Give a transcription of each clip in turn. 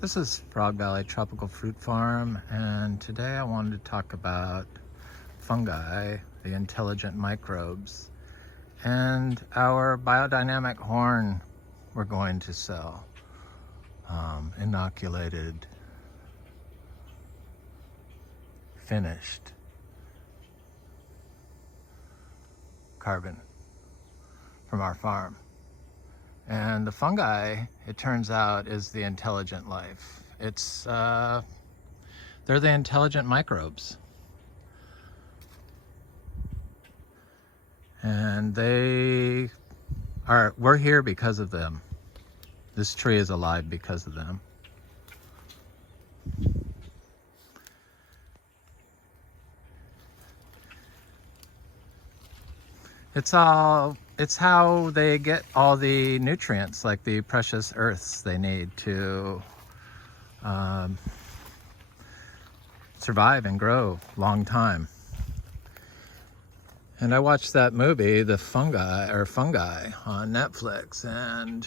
This is Frog Valley Tropical Fruit Farm, and today I wanted to talk about fungi, the intelligent microbes, and our biodynamic horn we're going to sell. Inoculated, finished carbon from our farm. And the fungi, it turns out, is the intelligent life. They're the intelligent microbes. And we're here because of them. This tree is alive because of them. It's how they get all the nutrients, like the precious earths they need to survive and grow long time. And I watched that movie, The Fungi on Netflix, and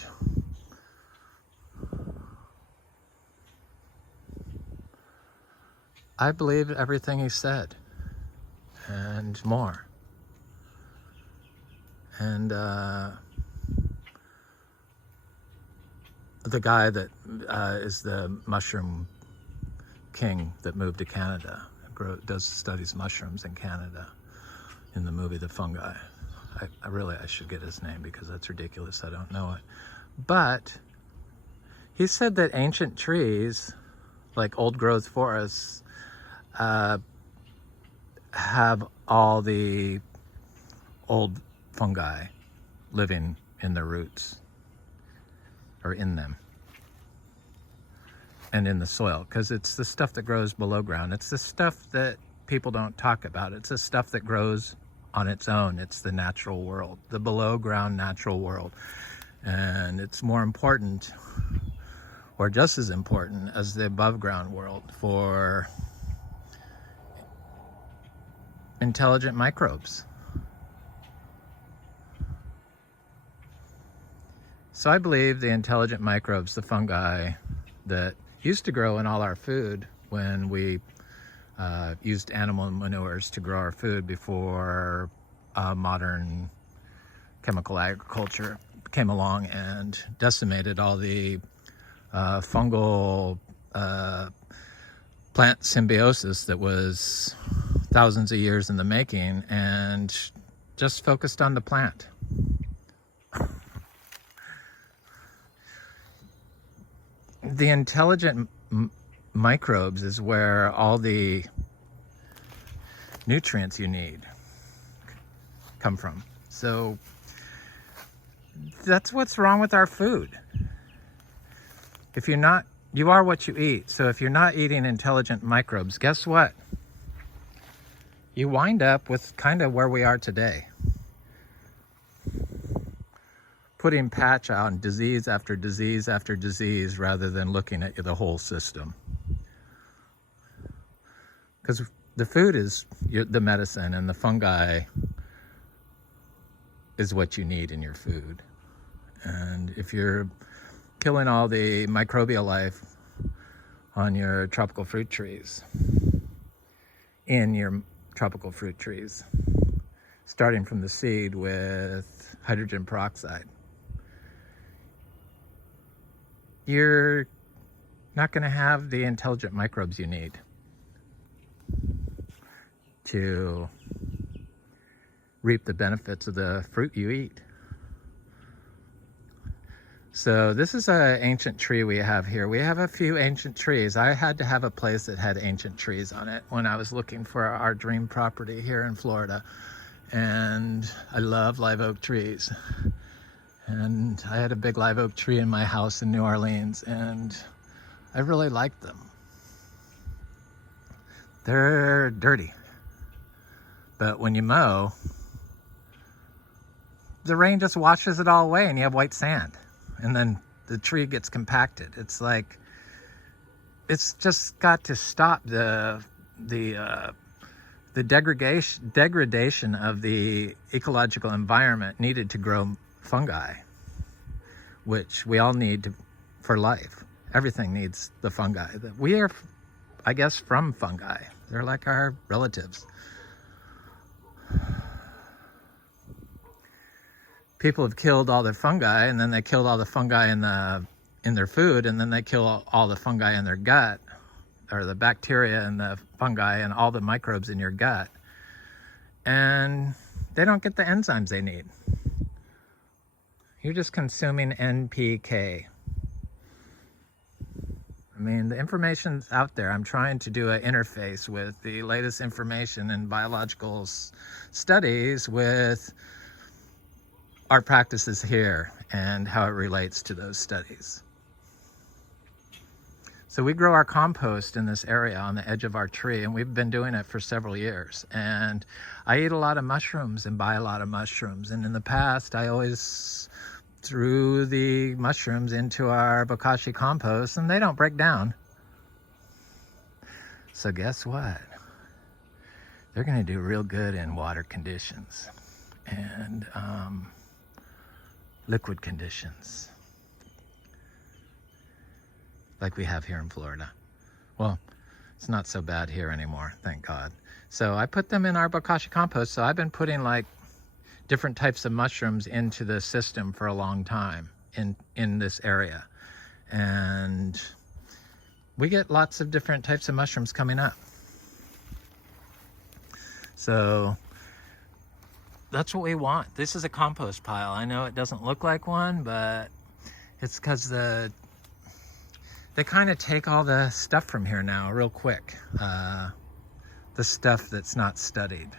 I believe everything he said and more. And the guy that is the mushroom king that moved to Canada, studies mushrooms in Canada in the movie The Fungi. I should get his name because that's ridiculous. I don't know it. But he said that ancient trees, like old growth forests, have all the old fungi living in their roots, or in them, and in the soil, because it's the stuff that grows below ground. It's the stuff that people don't talk about. It's the stuff that grows on its own. It's the natural world, the below ground natural world. And it's more important, or just as important, as the above ground world for intelligent microbes. So I believe the intelligent microbes, the fungi that used to grow in all our food when we used animal manures to grow our food before modern chemical agriculture came along and decimated all the fungal plant symbiosis that was thousands of years in the making, and just focused on the plant. The intelligent microbes is where all the nutrients you need come from. So that's what's wrong with our food. You are what you eat. So if you're not eating intelligent microbes, guess what? You wind up with kind of where we are today. Putting patch on disease after disease after disease rather than looking at the whole system. Because the food is the medicine, and the fungi is what you need in your food. And if you're killing all the microbial life on your tropical fruit trees, in your tropical fruit trees, starting from the seed with hydrogen peroxide, you're not going to have the intelligent microbes you need to reap the benefits of the fruit you eat. So this is an ancient tree we have here. We have a few ancient trees. I had to have a place that had ancient trees on it when I was looking for our dream property here in Florida. And I love live oak trees. And I had a big live oak tree in my house in New Orleans, and I really liked them. They're dirty, but when you mow, the rain just washes it all away and you have white sand, and then the tree gets compacted. It's just got to stop the degradation of the ecological environment needed to grow fungi, which we all need for life. Everything needs the fungi. We are, I guess, from fungi. They're like our relatives. People have killed all the fungi, and then they killed all the fungi in their food, and then they kill all the fungi in their gut, or the bacteria and the fungi and all the microbes in your gut, and they don't get the enzymes they need. You're just consuming NPK. I mean, the information's out there. I'm trying to do an interface with the latest information in biological studies with our practices here and how it relates to those studies. So we grow our compost in this area on the edge of our tree, and we've been doing it for several years. And I eat a lot of mushrooms and buy a lot of mushrooms. And in the past, I always threw the mushrooms into our bokashi compost, and they don't break down. So guess what? They're gonna do real good in water conditions and liquid conditions, like we have here in Florida. Well, it's not so bad here anymore, thank God. So I put them in our bokashi compost. So I've been putting like different types of mushrooms into the system for a long time in this area. And we get lots of different types of mushrooms coming up. So that's what we want. This is a compost pile. I know it doesn't look like one, but it's because they kind of take all the stuff from here now real quick. The stuff that's not studied.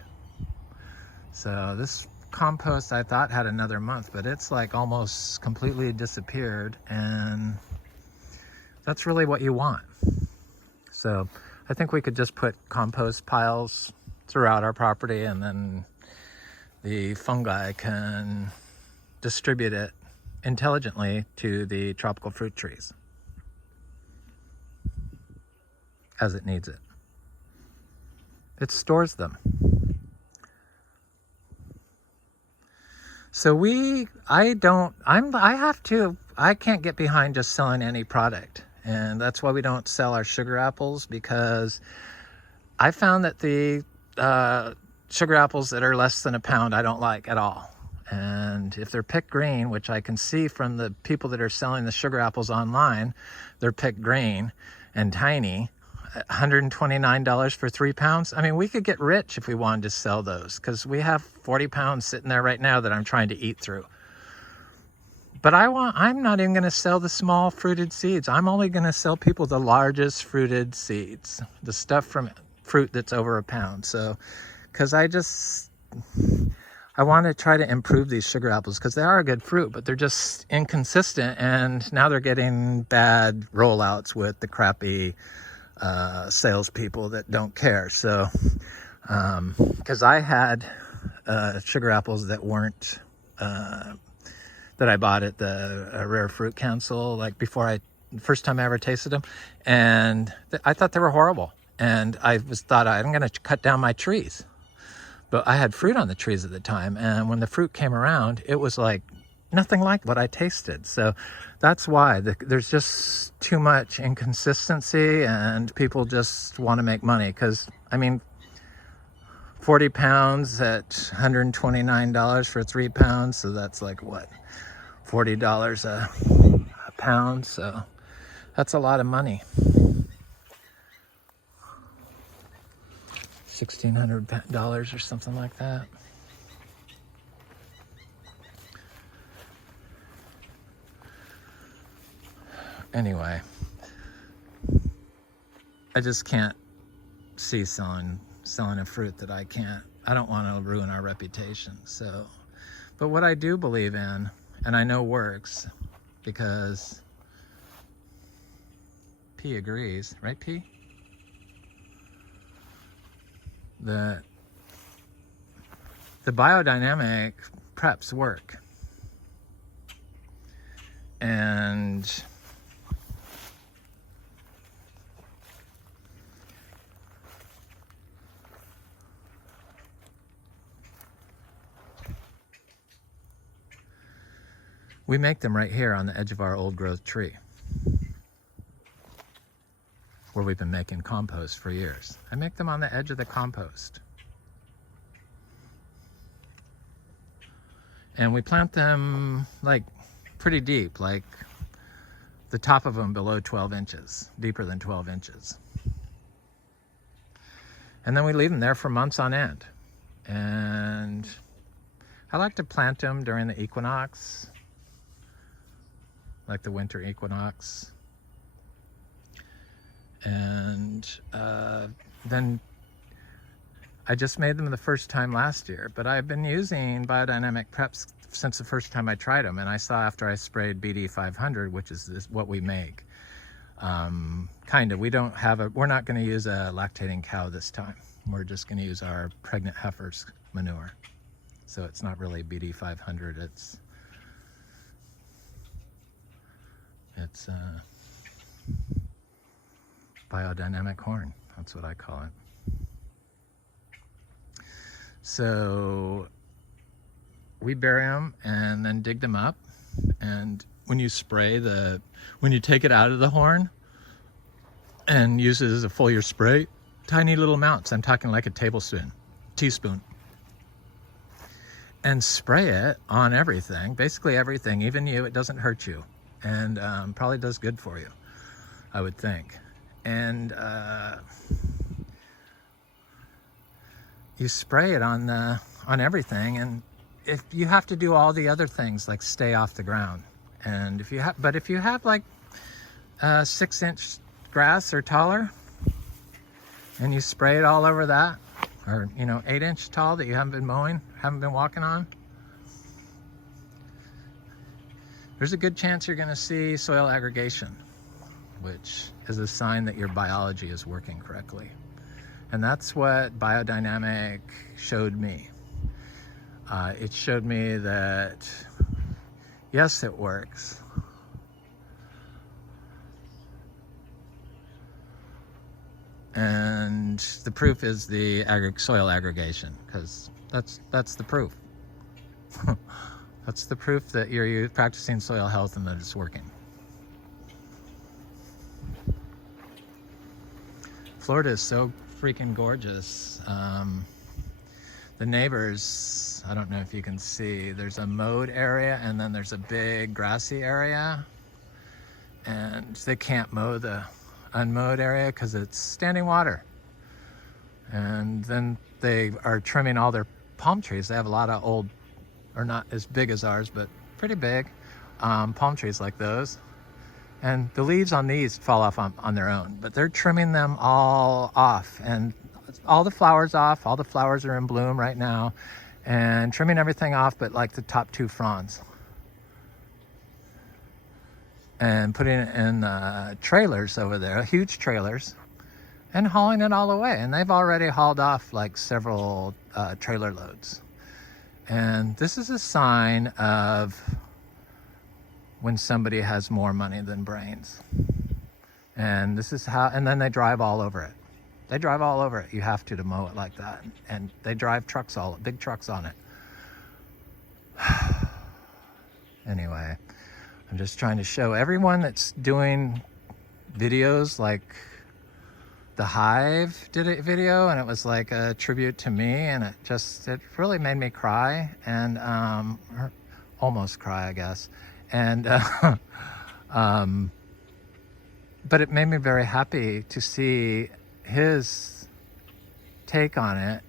So this compost I thought had another month, but it's like almost completely disappeared, and that's really what you want. So I think we could just put compost piles throughout our property, and then the fungi can distribute it intelligently to the tropical fruit trees as it needs it. It stores them. So I can't get behind just selling any product. And that's why we don't sell our sugar apples, because I found that the sugar apples that are less than a pound I don't like at all. And if they're picked green, which I can see from the people that are selling the sugar apples online, they're picked green and tiny, $129 for 3 pounds. I mean, we could get rich if we wanted to sell those, because we have 40 pounds sitting there right now that I'm trying to eat through. But I'm not even going to sell the small fruited seeds. I'm only going to sell people the largest fruited seeds, the stuff from fruit that's over a pound. So, because I want to try to improve these sugar apples, because they are a good fruit, but they're just inconsistent, and now they're getting bad rollouts with the crappy salespeople that don't care. So, because I had sugar apples that weren't that I bought at the Rare Fruit Council, like first time I ever tasted them, and I thought they were horrible. And I thought I'm going to cut down my trees. But I had fruit on the trees at the time, and when the fruit came around, it was like nothing like what I tasted. So that's why there's just too much inconsistency, and people just want to make money. Because, I mean, 40 pounds at $129 for 3 pounds, so that's like what, $40 a pound. So that's a lot of money. $1,600 or something like that. Anyway, I just can't see selling a fruit that I don't want to ruin our reputation. So, but what I do believe in, and I know works, because P agrees, right, P? The biodynamic preps work. And we make them right here on the edge of our old growth tree. where we've been making compost for years. I make them on the edge of the compost. And we plant them like pretty deep, like the top of them below 12 inches, deeper than 12 inches. And then we leave them there for months on end. And I like to plant them during the equinox, like the winter equinox. And then I just made them the first time last year, but I've been using biodynamic preps since the first time I tried them. And I saw after I sprayed BD 500, which is what we make, we're not going to use a lactating cow this time. We're just going to use our pregnant heifer's manure. So it's not really BD 500, it's Biodynamic Horn. That's what I call it. So we bury them and then dig them up. And when you when you take it out of the horn and use it as a foliar spray, tiny little amounts, I'm talking like a teaspoon, and spray it on everything, basically everything, even you. It doesn't hurt you, and probably does good for you, I would think. And you spray it on everything, and if you have to do all the other things like stay off the ground, and if you have like 6-inch grass or taller, and you spray it all over that, or 8-inch tall that you haven't been mowing, haven't been walking on, there's a good chance you're going to see soil aggregation, which is a sign that your biology is working correctly. And that's what biodynamic showed me. It showed me that, yes, it works. And the proof is the soil aggregation, because that's the proof. That's the proof that you're practicing soil health and that it's working. Florida is so freaking gorgeous. The neighbors, I don't know if you can see, there's a mowed area and then there's a big grassy area, and they can't mow the unmowed area because it's standing water. And then they are trimming all their palm trees. They have a lot of old, or not as big as ours, but pretty big palm trees like those. And the leaves on these fall off on their own, but they're trimming them all off, and all the flowers off. All the flowers are in bloom right now, and trimming everything off but like the top 2 fronds, and putting it in trailers over there, huge trailers, and hauling it all away. And they've already hauled off like several trailer loads. And this is a sign of when somebody has more money than brains. And this is how, and then they drive all over it. They drive all over it. You have to mow it like that. And they drive trucks, big trucks on it. Anyway, I'm just trying to show everyone that's doing videos, like the Hive did a video, and it was like a tribute to me, and it really made me cry, and almost cry, I guess. And but it made me very happy to see his take on it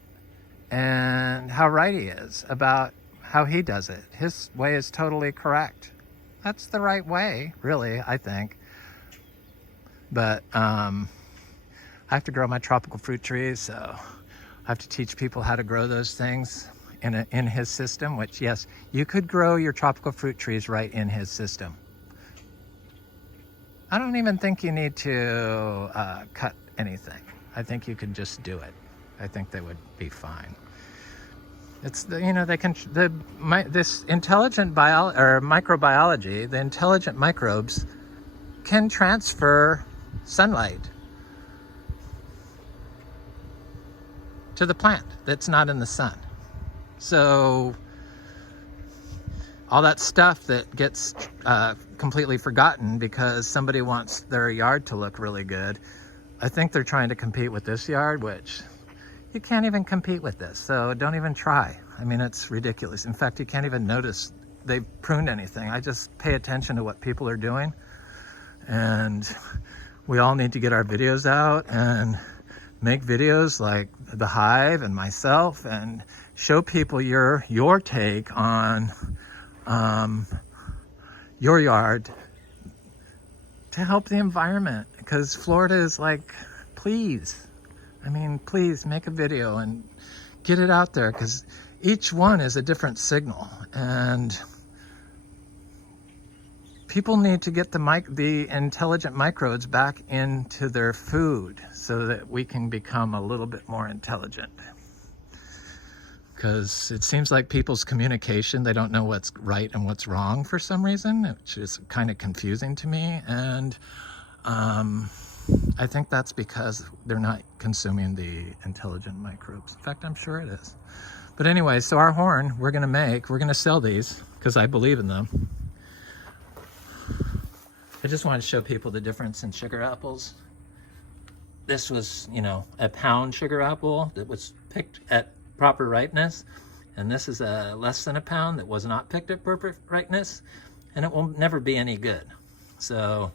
and how right he is about how he does it. His way is totally correct. That's the right way, really, I think. But I have to grow my tropical fruit trees, so I have to teach people how to grow those things in his system, which, yes, you could grow your tropical fruit trees right in his system. I don't even think you need to cut anything. I think you could just do it. I think they would be fine. It's this intelligent microbiology, the intelligent microbes can transfer sunlight to the plant that's not in the sun. So all that stuff that gets completely forgotten because somebody wants their yard to look really good, I think they're trying to compete with this yard, which you can't even compete with this. So don't even try. I mean, it's ridiculous. In fact, you can't even notice they've pruned anything. I just pay attention to what people are doing. And we all need to get our videos out and make videos like the Hive and myself and show people your take on your yard to help the environment. Because Florida is like, please, I mean, please make a video and get it out there, because each one is a different signal, and people need to get the intelligent microbes back into their food so that we can become a little bit more intelligent. Because it seems like people's communication, they don't know what's right and what's wrong for some reason, which is kind of confusing to me. And I think that's because they're not consuming the intelligent microbes. In fact, I'm sure it is. But anyway, so our horn, we're gonna sell these because I believe in them. I just wanted to show people the difference in sugar apples. This was, you know, a pound sugar apple that was picked at proper ripeness, and this is a less than a pound that was not picked at proper ripeness, and it will never be any good. So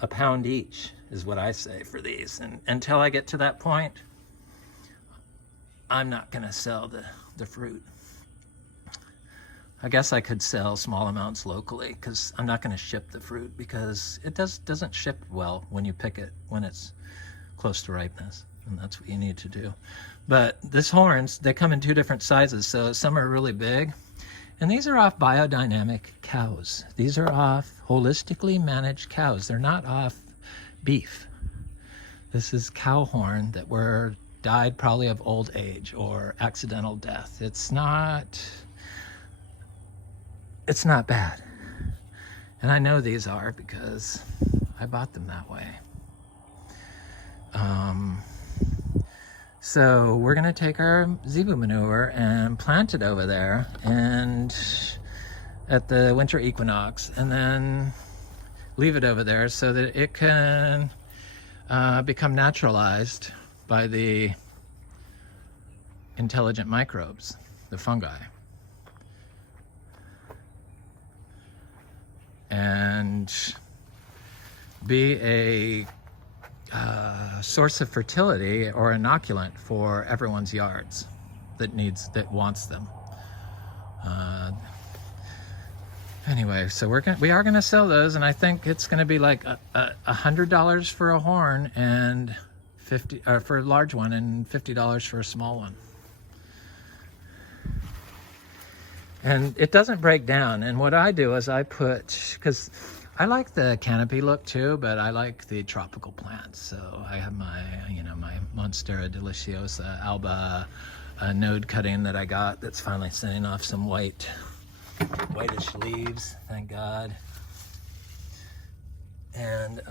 a pound each is what I say for these, and until I get to that point, I'm not gonna sell the fruit. I guess I could sell small amounts locally, because I'm not going to ship the fruit, because it doesn't ship well when you pick it when it's close to ripeness, and that's what you need to do. But this horns, they come in two different sizes, so some are really big, and these are off biodynamic cows. These are off holistically managed cows. They're not off beef. This is cow horn that were died probably of old age or accidental death. It's not bad. And I know these are because I bought them that way. So we're gonna take our zebu manure and plant it over there and at the winter equinox, and then leave it over there so that it can become naturalized by the intelligent microbes, the fungi. And be a source of fertility or inoculant for everyone's yards that wants them. Anyway, so we are gonna sell those, and I think it's gonna be like $100 for a horn and for a large one, and $50 for a small one. And it doesn't break down. And what I do is I put, because I like the canopy look too, but I like the tropical plants. So I have my, my Monstera deliciosa alba node cutting that I got that's finally sending off some whitish leaves, thank God. And,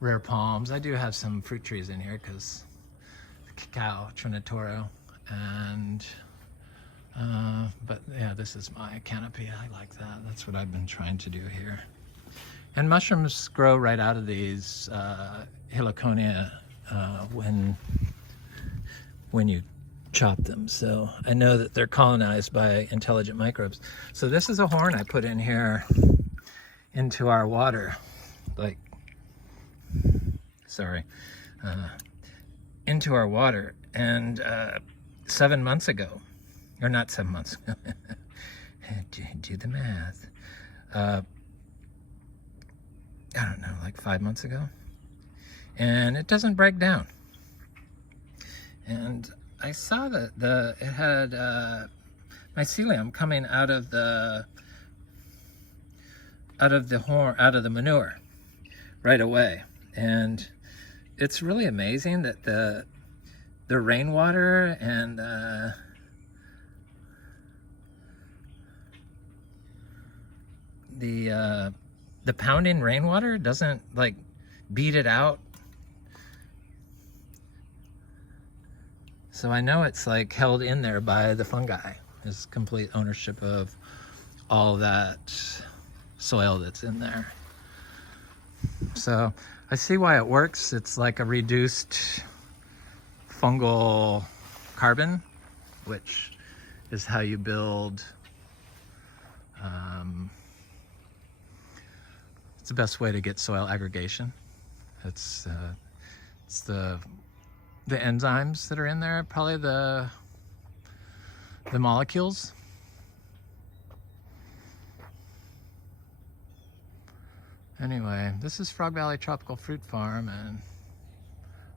rare palms. I do have some fruit trees in here because cacao, trinitoro, and but yeah, this is my canopy. I like that. That's what I've been trying to do here. And mushrooms grow right out of these heliconia when you chop them. So I know that they're colonized by intelligent microbes. So this is a horn I put in here into our water, into our water, and 7 months ago. Or not 7 months. Do the math. I don't know, like 5 months ago. And it doesn't break down. And I saw that it had mycelium coming out of the manure right away. And it's really amazing that the rainwater and the pounding rainwater doesn't beat it out. So I know it's held in there by the fungi. It's complete ownership of all that soil that's in there. So I see why it works. It's like a reduced fungal carbon, which is how you build, it's the best way to get soil aggregation. It's the enzymes that are in there, probably the molecules. Anyway, this is Frog Valley Tropical Fruit Farm, and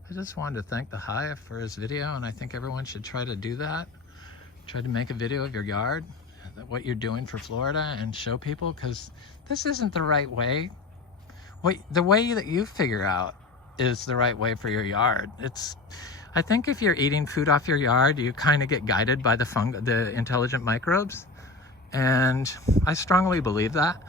I just wanted to thank the Hive for his video, and I think everyone should try to do that. Try to make a video of your yard, what you're doing for Florida, and show people, because this isn't the right way. The way that you figure out is the right way for your yard. I think if you're eating food off your yard, you kind of get guided by the intelligent microbes, and I strongly believe that.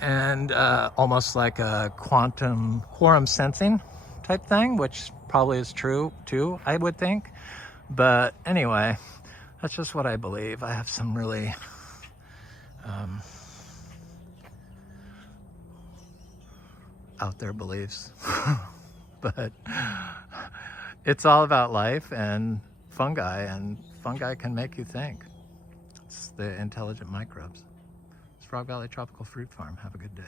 And almost like a quorum sensing type thing, which probably is true too, I would think. But anyway, that's just what I believe. I have some really out there beliefs, but it's all about life and fungi can make you think. It's the intelligent microbes. Frog Valley Tropical Fruit Farm. Have a good day.